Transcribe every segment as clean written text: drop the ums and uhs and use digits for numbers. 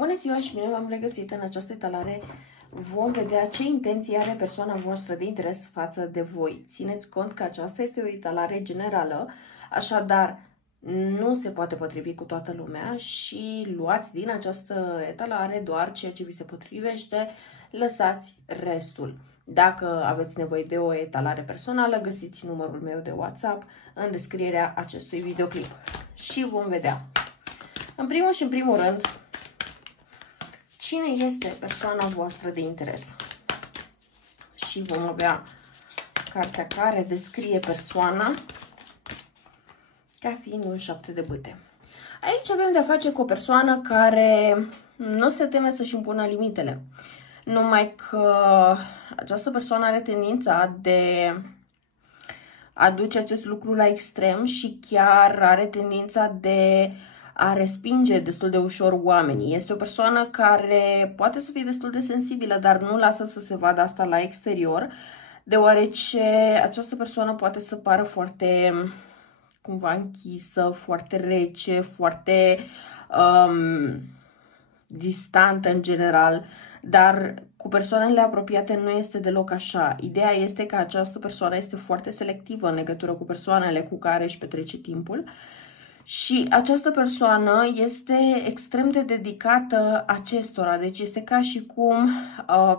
Bună ziua și bine v-am regăsit în această etalare. Vom vedea ce intenții are persoana voastră de interes față de voi. Țineți cont că aceasta este o etalare generală, așadar nu se poate potrivi cu toată lumea și luați din această etalare doar ceea ce vi se potrivește, lăsați restul. Dacă aveți nevoie de o etalare personală, găsiți numărul meu de WhatsApp în descrierea acestui videoclip. Și vom vedea. În primul rând, cine este persoana voastră de interes? Și vom avea cartea care descrie persoana ca fiind un 7 de bâte. Aici avem de-a face cu o persoană care nu se teme să-și impună limitele. Numai că această persoană are tendința de a duce acest lucru la extrem și chiar are tendința de a respinge destul de ușor oamenii. Este o persoană care poate să fie destul de sensibilă, dar nu lasă să se vadă asta la exterior, deoarece această persoană poate să pară foarte cumva închisă, foarte rece, foarte distantă în general, dar cu persoanele apropiate nu este deloc așa. Ideea este că această persoană este foarte selectivă în legătură cu persoanele cu care își petrece timpul și această persoană este extrem de dedicată acestora. Deci este ca și cum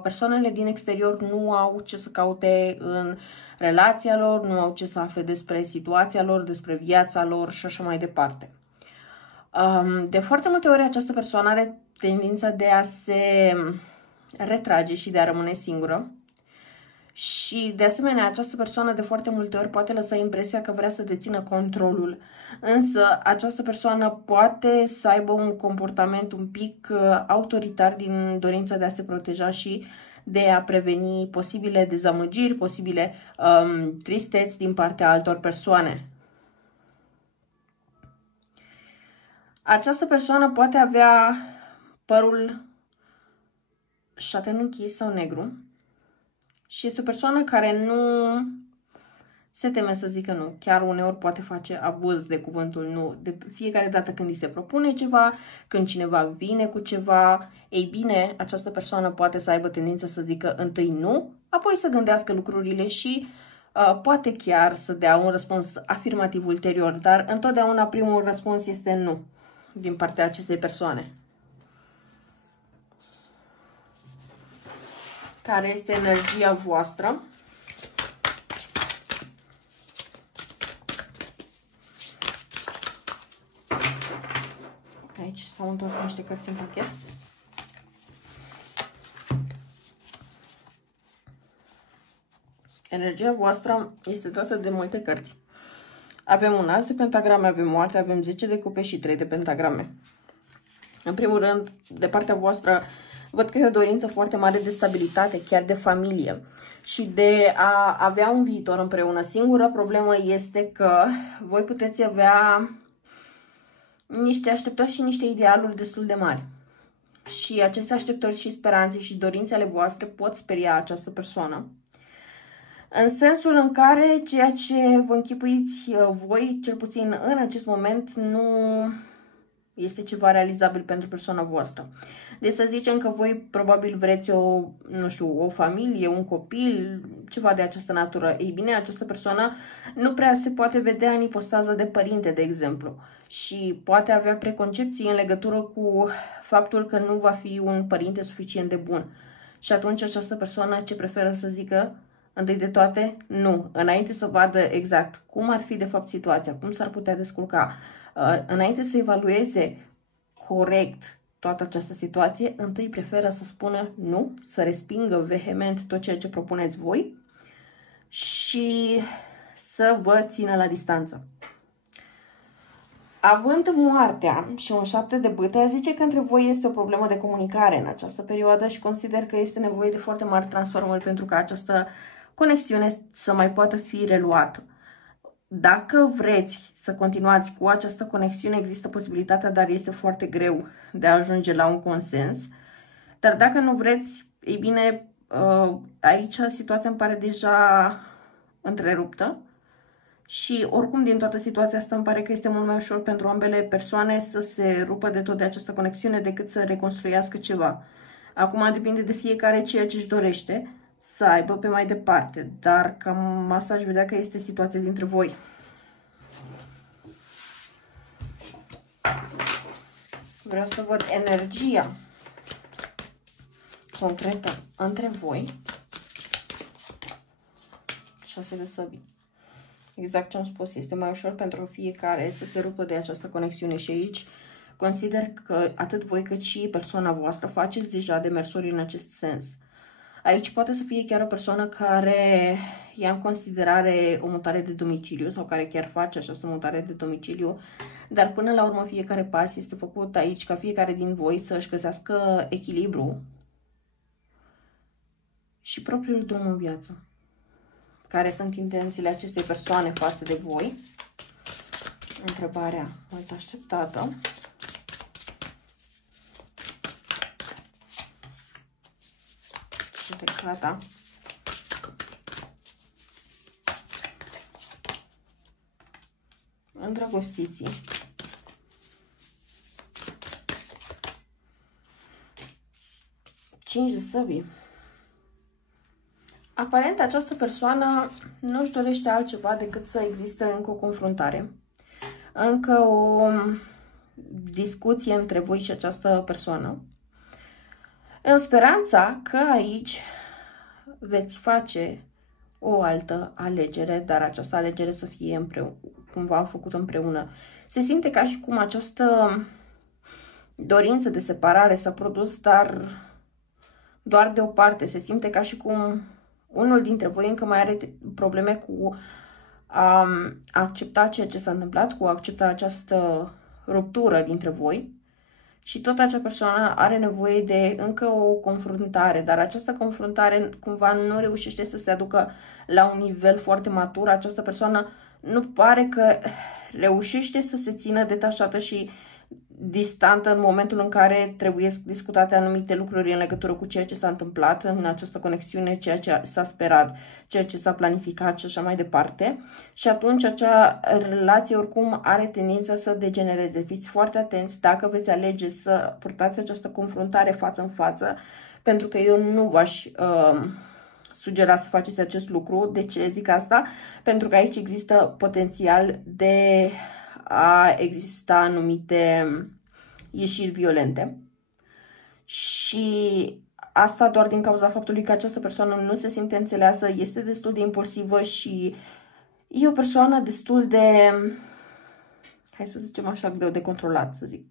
persoanele din exterior nu au ce să caute în relația lor, nu au ce să afle despre situația lor, despre viața lor și așa mai departe. De foarte multe ori această persoană are tendința de a se retrage și de a rămâne singură. Și, de asemenea, această persoană de foarte multe ori poate lăsa impresia că vrea să dețină controlul. Însă, această persoană poate să aibă un comportament un pic autoritar din dorința de a se proteja și de a preveni posibile dezamăgiri, posibile tristeți din partea altor persoane. Această persoană poate avea părul șaten închis sau negru. Și este o persoană care nu se teme să zică nu. Chiar uneori poate face abuz de cuvântul nu. De fiecare dată când îi se propune ceva, când cineva vine cu ceva, ei bine, această persoană poate să aibă tendința să zică întâi nu, apoi să gândească lucrurile și poate chiar să dea un răspuns afirmativ ulterior. Dar întotdeauna primul răspuns este nu din partea acestei persoane. Care este energia voastră? Aici s-au întors niște cărți în pachet. Energia voastră este dată de multe cărți. Avem un as de pentagrame, avem moarte, avem 10 de cupe și 3 de pentagrame. În primul rând, de partea voastră, văd că e o dorință foarte mare de stabilitate, chiar de familie și de a avea un viitor împreună. Singura problemă este că voi puteți avea niște așteptări și niște idealuri destul de mari. Și aceste așteptări și speranțe și dorințe ale voastre pot speria această persoană. În sensul în care ceea ce vă închipuiți voi, cel puțin în acest moment, nu este ceva realizabil pentru persoana voastră. Deci să zicem că voi probabil vreți o familie, un copil, ceva de această natură. Ei bine, această persoană nu prea se poate vedea în ipostaza de părinte, de exemplu. Și poate avea preconcepții în legătură cu faptul că nu va fi un părinte suficient de bun. Și atunci această persoană ce preferă să zică? Întâi de toate, nu. Înainte să vadă exact cum ar fi de fapt situația, cum s-ar putea descurca, înainte să evalueze corect toată această situație, întâi preferă să spună nu, să respingă vehement tot ceea ce propuneți voi și să vă țină la distanță. Având moartea și un 7 de bâte, zice că între voi este o problemă de comunicare în această perioadă și consider că este nevoie de foarte mari transformări pentru ca această conexiune să mai poată fi reluată. Dacă vreți să continuați cu această conexiune, există posibilitatea, dar este foarte greu de a ajunge la un consens. Dar dacă nu vreți, ei bine, aici situația îmi pare deja întreruptă Și oricum din toată situația asta îmi pare că este mult mai ușor pentru ambele persoane să se rupă de tot de această conexiune decât să reconstruiască ceva. Acum depinde de fiecare ceea ce își dorește să aibă pe mai departe, dar cam asta aș vedea că este situația dintre voi. Vreau să văd energia concretă între voi. 6 de săbii. Exact ce am spus, este mai ușor pentru fiecare să se rupă de această conexiune și aici consider că atât voi cât și persoana voastră faceți deja demersuri în acest sens. Aici poate să fie chiar o persoană care ia în considerare o mutare de domiciliu sau care chiar face această mutare de domiciliu, dar până la urmă fiecare pas este făcut aici ca fiecare din voi să își găsească echilibru și propriul drum în viață. Care sunt intențiile acestei persoane față de voi? Întrebarea mult așteptată. Judecata. Îndrăgostiții. Cinci de săbii. Aparent, această persoană nu își dorește altceva decât să existe încă o confruntare, încă o discuție între voi și această persoană, în speranța că aici veți face o altă alegere, dar această alegere să fie cumva făcută împreună. Se simte ca și cum această dorință de separare s-a produs, dar doar de o parte. Se simte ca și cum unul dintre voi încă mai are probleme cu a accepta ceea ce s-a întâmplat, cu a accepta această ruptură dintre voi și tot acea persoană are nevoie de încă o confruntare, dar această confruntare cumva nu reușește să se aducă la un nivel foarte matur. Această persoană nu pare că reușește să se țină detașată și distantă în momentul în care trebuie discutate anumite lucruri în legătură cu ceea ce s-a întâmplat în această conexiune, ceea ce s-a sperat, ceea ce s-a planificat și așa mai departe. Și atunci acea relație oricum are tendința să degenereze. Fiți foarte atenți dacă veți alege să purtați această confruntare față în față, pentru că eu nu v-aș sugera să faceți acest lucru. De ce zic asta? Pentru că aici există potențial de a exista anumite ieșiri violente și asta doar din cauza faptului că această persoană nu se simte înțeleasă, este destul de impulsivă și e o persoană destul de, hai să zicem așa, greu de controlat, să zic.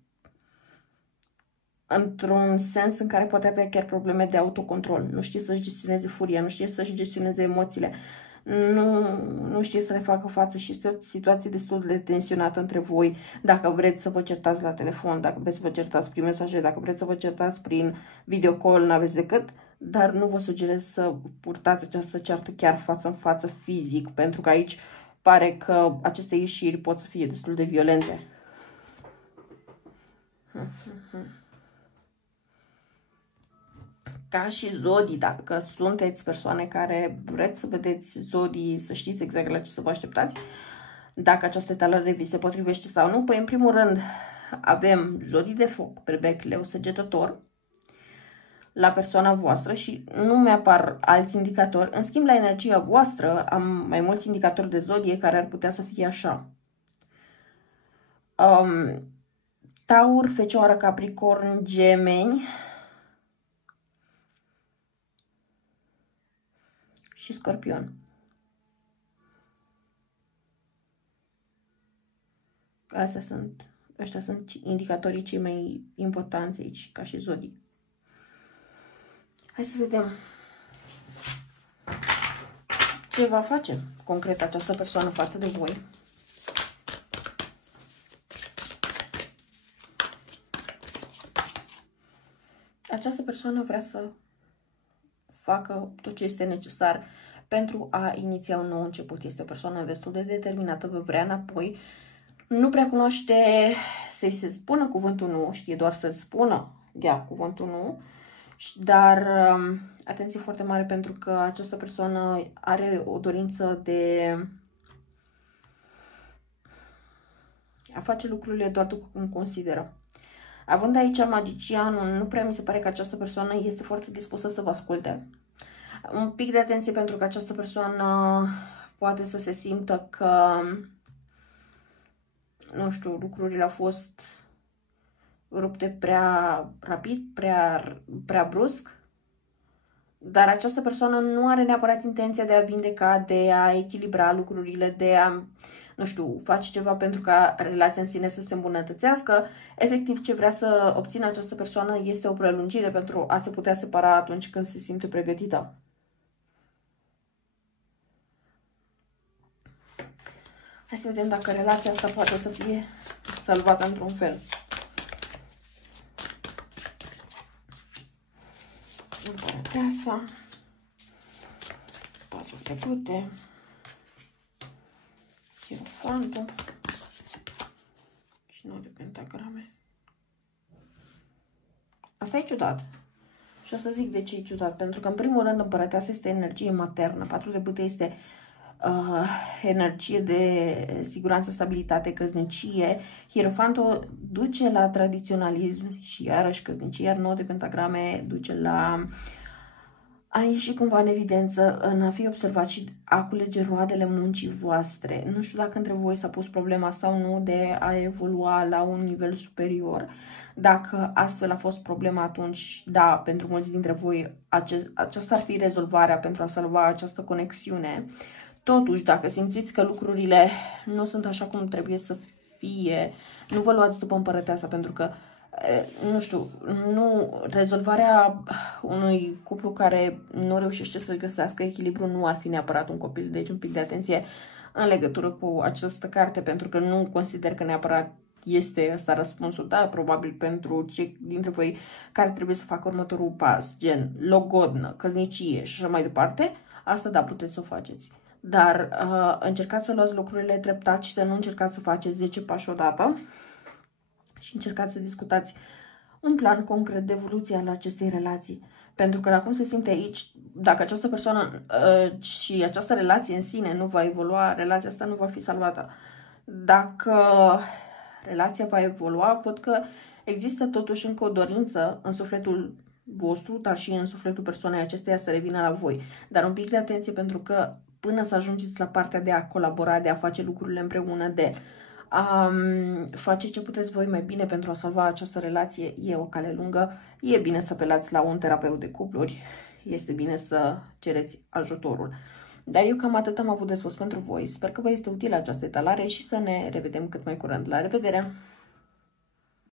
Într-un sens în care poate avea chiar probleme de autocontrol. Nu știe să-și gestioneze furia, nu știe să-și gestioneze emoțiile. Nu știe să le facă față și este o situație destul de tensionată între voi. Dacă vreți să vă certați la telefon, dacă vreți să vă certați prin mesaje, dacă vreți să vă certați prin video call, n-aveți decât, dar nu vă sugerez să purtați această ceartă chiar față în față fizic, pentru că aici pare că aceste ieșiri pot să fie destul de violente. Ca și zodii, dacă sunteți persoane care vreți să vedeți zodii, să știți exact la ce să vă așteptați, dacă această etalare vi se potrivește sau nu, păi în primul rând avem zodii de foc, berbec, leu, săgetător, la persoana voastră și nu mi-apar alți indicatori. În schimb, la energia voastră am mai mulți indicatori de zodie care ar putea să fie așa. Taur, Fecioară, Capricorn, Gemeni și Scorpion. Ăștia sunt indicatorii cei mai importanți aici, ca și zodii. Hai să vedem ce va face concret această persoană față de voi. Această persoană vrea să facă tot ce este necesar pentru a iniția un nou început. Este o persoană destul de determinată, vă vrea înapoi, nu prea cunoaște să-i se spună cuvântul nu, știe doar să spună cuvântul nu, dar atenție foarte mare pentru că această persoană are o dorință de a face lucrurile doar după cum consideră. Având aici magicianul, nu prea mi se pare că această persoană este foarte dispusă să vă asculte. Un pic de atenție pentru că această persoană poate să se simtă că, nu știu, lucrurile au fost rupte prea rapid, prea brusc. Dar această persoană nu are neapărat intenția de a vindeca, de a echilibra lucrurile, de a, nu știu, face ceva pentru ca relația în sine să se îmbunătățească. Efectiv, ce vrea să obțină această persoană este o prelungire pentru a se putea separa atunci când se simte pregătită. Hai să vedem dacă relația asta poate să fie salvată într-un fel. Împărăteasa, 4 de cute, Hierofantul și 9 de pentagrame. Asta e ciudat. Și o să zic de ce e ciudat. Pentru că, în primul rând, împărăteasa este energie maternă. 4 de bâte este energie de siguranță, stabilitate, căsnicie. Hierofantul duce la tradiționalism și iarăși căsnicie, iar 9 de pentagrame duce la a ieși cumva în evidență, în a fi observat și a culege roadele muncii voastre. Nu știu dacă între voi s-a pus problema sau nu de a evolua la un nivel superior. Dacă astfel a fost problema, atunci, da, pentru mulți dintre voi aceasta ar fi rezolvarea pentru a salva această conexiune. Totuși, dacă simțiți că lucrurile nu sunt așa cum trebuie să fie, nu vă luați după împărăteasa, pentru că, nu știu, rezolvarea unui cuplu care nu reușește să găsească echilibru nu ar fi neapărat un copil. Deci un pic de atenție în legătură cu această carte, pentru că nu consider că neapărat este ăsta răspunsul, da? Probabil pentru cei dintre voi care trebuie să facă următorul pas, gen logodnă, căsnicie și așa mai departe, asta da, puteți să o faceți. Dar încercați să luați lucrurile treptat și să nu încercați să faceți 10 pași odată și încercați să discutați un plan concret de evoluție al acestei relații. Pentru că, cum se simte aici, dacă această persoană și această relație în sine nu va evolua, relația asta nu va fi salvată. Dacă relația va evolua, văd că există totuși încă o dorință în sufletul vostru, dar și în sufletul persoanei acesteia să revină la voi. Dar un pic de atenție, pentru că până să ajungeți la partea de a colabora, de a face lucrurile împreună, de a face ce puteți voi mai bine pentru a salva această relație, e o cale lungă. E bine să apelați la un terapeut de cupluri, este bine să cereți ajutorul. Dar eu cam atât am avut de spus pentru voi. Sper că vă este utilă această etalare și să ne revedem cât mai curând. La revedere!